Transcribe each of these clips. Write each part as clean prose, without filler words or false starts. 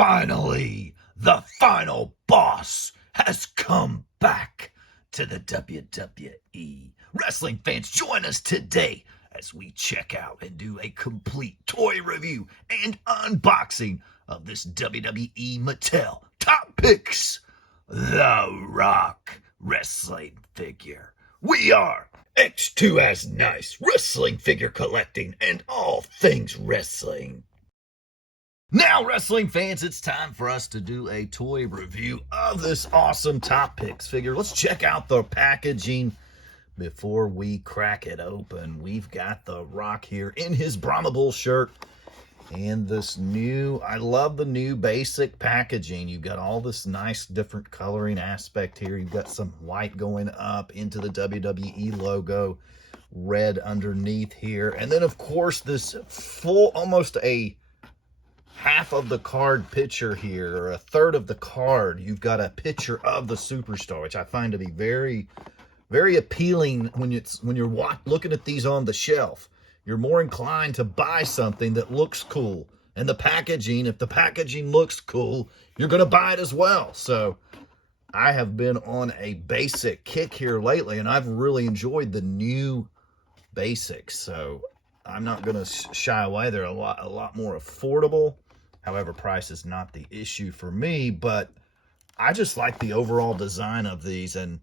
Finally, the final boss has come back to the WWE. Wrestling fans, join us today as we check out and do a complete toy review and unboxing of this WWE Mattel Top Picks The Rock wrestling figure. We are X2 as Nice Wrestling Figure Collecting and all things wrestling. Now, wrestling fans, it's time for us to do a toy review of this awesome Top Picks figure. Let's check out the packaging before we crack it open. We've got The Rock here in his Brahma Bull shirt and this new, I love the new basic packaging. You've got all this nice different coloring aspect here. You've got some white going up into the WWE logo, red underneath here. And then, of course, this full, almost a half of the card picture here, or a third of the card, you've got a picture of the superstar, which I find to be very, very appealing when you're looking at these on the shelf. You're more inclined to buy something that looks cool. And the packaging, if the packaging looks cool, you're going to buy it as well. So I have been on a basic kick here lately, and I've really enjoyed the new basics. So I'm not going to shy away. They're a lot more affordable. However, price is not the issue for me, but I just like the overall design of these and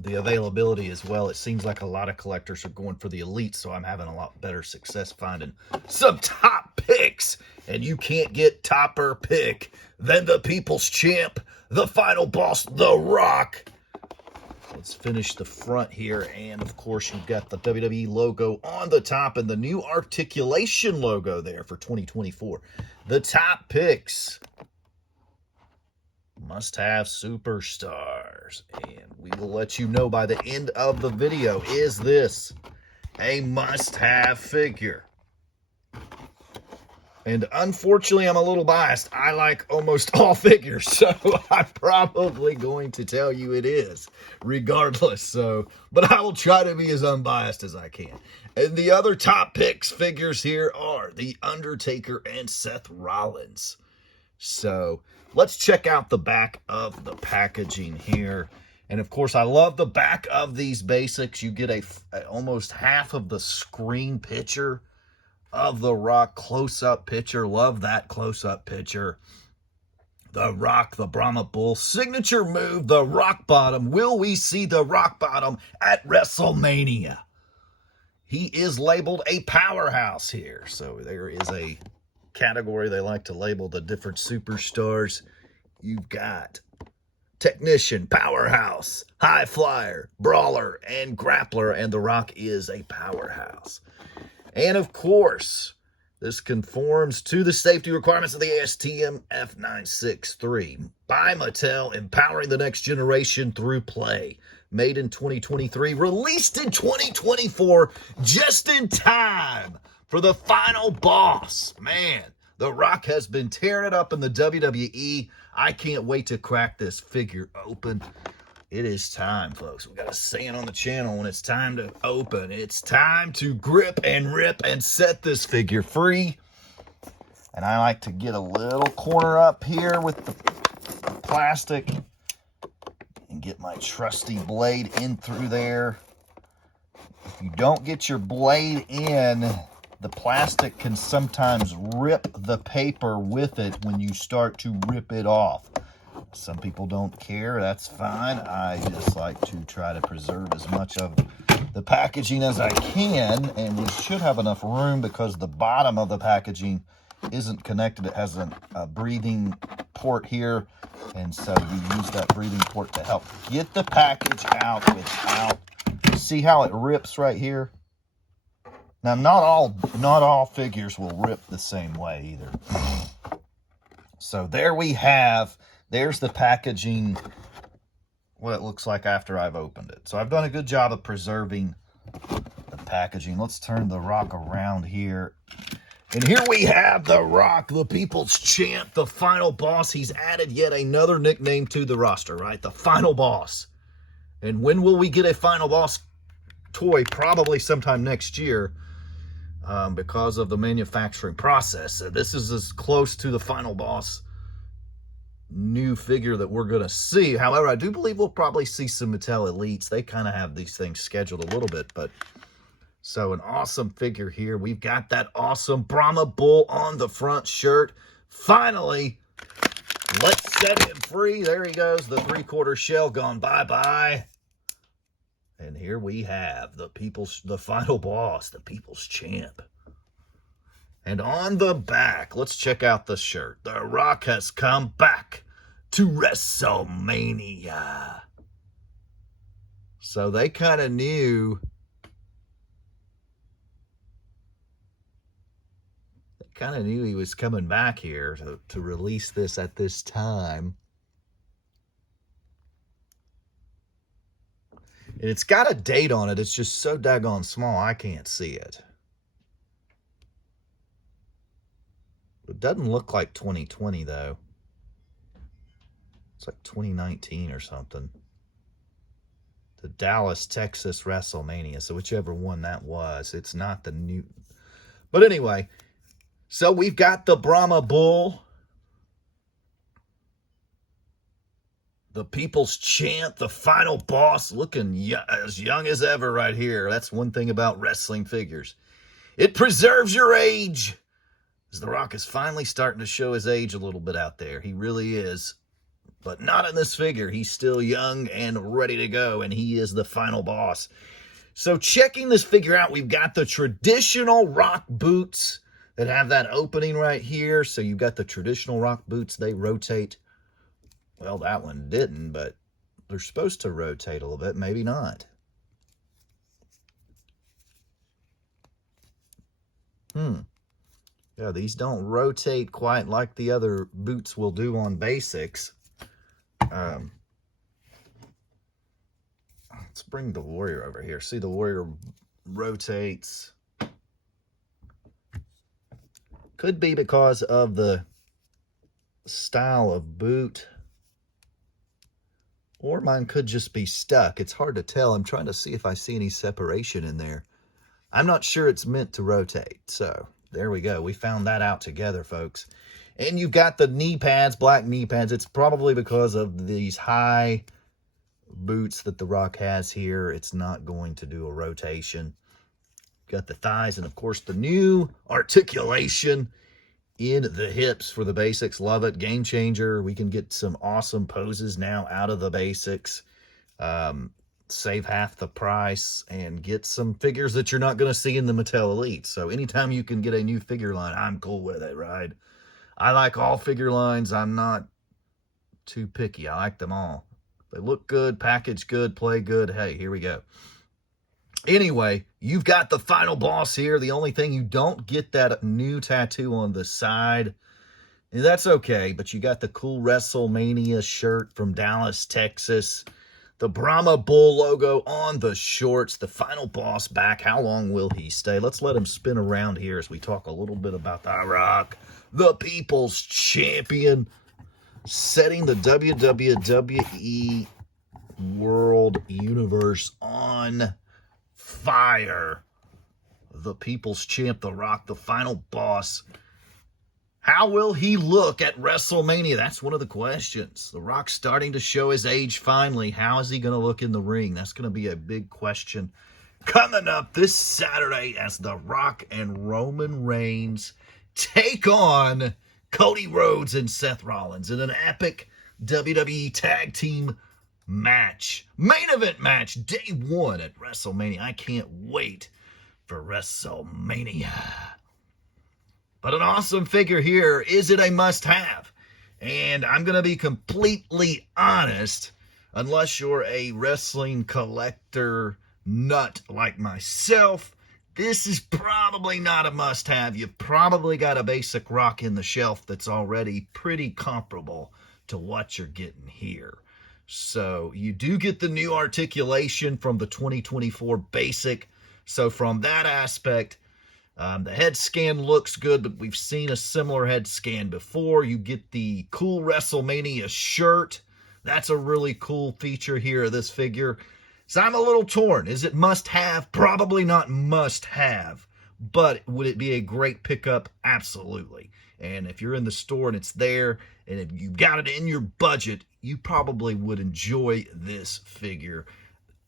the availability as well. It seems like a lot of collectors are going for the elite, so I'm having a lot better success finding some top picks. And you can't get topper pick than the people's champ, the final boss, The Rock. Let's finish the front here, and of course you've got the WWE logo on the top and the new articulation logo there for 2024. The Top Picks must-have superstars, and we will let you know by the end of the video, is this a must-have figure? And unfortunately, I'm a little biased. I like almost all figures, so I'm probably going to tell you it is, regardless. So, but I will try to be as unbiased as I can. And the other Top Picks figures here are The Undertaker and Seth Rollins. So let's check out the back of the packaging here. And of course, I love the back of these basics. You get almost half of the screen picture of The Rock, close-up picture. Love that close-up picture. The Rock, the Brahma Bull, signature move, the Rock Bottom. Will we see the Rock Bottom at WrestleMania? He is labeled a powerhouse here. So there is a category they like to label the different superstars. You've got technician, powerhouse, high flyer, brawler, and grappler, and The Rock is a powerhouse. And of course, this conforms to the safety requirements of the ASTM F963 by Mattel, empowering the next generation through play. Made in 2023, released in 2024, just in time for the final boss. Man, The Rock has been tearing it up in the WWE. I can't wait to crack this figure open. It is time, folks. We got a saying on the channel when it's time to open. It's time to grip and rip and set this figure free. And I like to get a little corner up here with the plastic and get my trusty blade in through there. If you don't get your blade in, the plastic can sometimes rip the paper with it when you start to rip it off. Some people don't care. That's fine. I just like to try to preserve as much of the packaging as I can, and we should have enough room because the bottom of the packaging isn't connected. It has a breathing port here, and so we use that breathing port to help get the package out without. See how it rips right here? Now, not all figures will rip the same way either. So there we have. There's the packaging, what it looks like after I've opened it. So I've done a good job of preserving the packaging. Let's turn The Rock around here. And here we have The Rock, the people's champ, the final boss. He's added yet another nickname to the roster, right? The final boss. And when will we get a final boss toy? Probably sometime next year. because of the manufacturing process. So this is as close to the final boss new figure that we're going to see. However, I do believe we'll probably see some Mattel Elites. They kind of have these things scheduled a little bit, but so an awesome figure here. We've got that awesome Brahma Bull on the front shirt. Finally, let's set him free. There he goes. The 3/4 shell gone bye-bye. And here we have the final boss, the People's Champ. And on the back, let's check out the shirt. The Rock has come back to WrestleMania. So they kind of knew. They kind of knew he was coming back here to release this at this time. And it's got a date on it. It's just so daggone small, I can't see it. It doesn't look like 2020, though. It's like 2019 or something. The Dallas, Texas WrestleMania. So whichever one that was, it's not the new. But anyway, so we've got the Brahma Bull. The People's Champ, the final boss, looking as young as ever right here. That's one thing about wrestling figures. It preserves your age. As The Rock is finally starting to show his age a little bit out there. He really is. But not in this figure. He's still young and ready to go, and he is the final boss. So checking this figure out, we've got the traditional Rock boots that have that opening right here. So you've got the traditional Rock boots. They rotate. Well, that one didn't, but they're supposed to rotate a little bit. Maybe not. Yeah, these don't rotate quite like the other boots will do on basics. Let's bring the Warrior over here. See, the Warrior rotates. Could be because of the style of boot. Or mine could just be stuck. It's hard to tell. I'm trying to see if I see any separation in there. I'm not sure it's meant to rotate. So there we go. We found that out together, folks. And you've got the knee pads, black knee pads. It's probably because of these high boots that The Rock has here. It's not going to do a rotation. Got the thighs and, of course, the new articulation in the hips for the basics. Love it. Game changer. We can get some awesome poses now out of the basics. Save half the price and get some figures that you're not going to see in the Mattel Elite. So anytime you can get a new figure line, I'm cool with it, right? I like all figure lines. I'm not too picky. I like them all. They look good, package good, play good. Hey, here we go. Anyway, you've got the final boss here. The only thing, you don't get that new tattoo on the side. And that's okay, but you got the cool WrestleMania shirt from Dallas, Texas. The Brahma Bull logo on the shorts. The final boss back. How long will he stay? Let's let him spin around here as we talk a little bit about The Rock, the People's Champion, setting the WWE World Universe on fire. The People's Champ, The Rock, the final boss. How will he look at WrestleMania? That's one of the questions. The Rock's starting to show his age finally. How is he going to look in the ring? That's going to be a big question coming up this Saturday as The Rock and Roman Reigns take on Cody Rhodes and Seth Rollins in an epic WWE Tag Team match. Main event match, day one at WrestleMania. I can't wait for WrestleMania. But an awesome figure here. Is it a must-have? And I'm going to be completely honest, unless you're a wrestling collector nut like myself, this is probably not a must-have. You've probably got a basic Rock in the shelf that's already pretty comparable to what you're getting here. So you do get the new articulation from the 2024 basic. So from that aspect, the head scan looks good, but we've seen a similar head scan before. You get the cool WrestleMania shirt. That's a really cool feature here of this figure. So I'm a little torn. Is it must-have? Probably not must-have. but would it be a great pickup? Absolutely. And if you're in the store and it's there, and if you've got it in your budget, you probably would enjoy this figure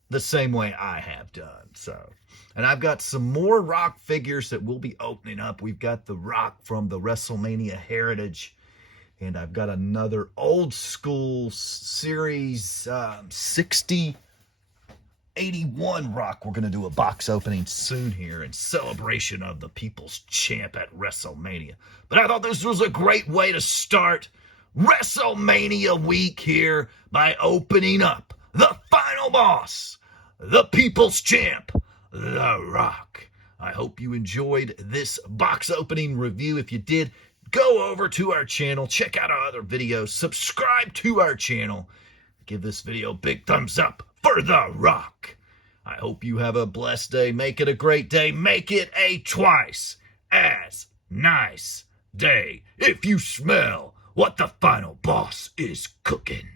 the same way I have done. So, and I've got some more Rock figures that we'll be opening up. We've got the Rock from the WrestleMania Heritage, and I've got another old school series 60 81 Rock. We're going to do a box opening soon here in celebration of the People's Champ at WrestleMania. But I thought this was a great way to start WrestleMania week here by opening up the final boss, the People's Champ, The Rock. I hope you enjoyed this box opening review. If you did, go over to our channel, check out our other videos, subscribe to our channel, give this video a big thumbs up for The Rock. I hope you have a blessed day. Make it a great day. Make it a twice as nice day if you smell what the final boss is cooking.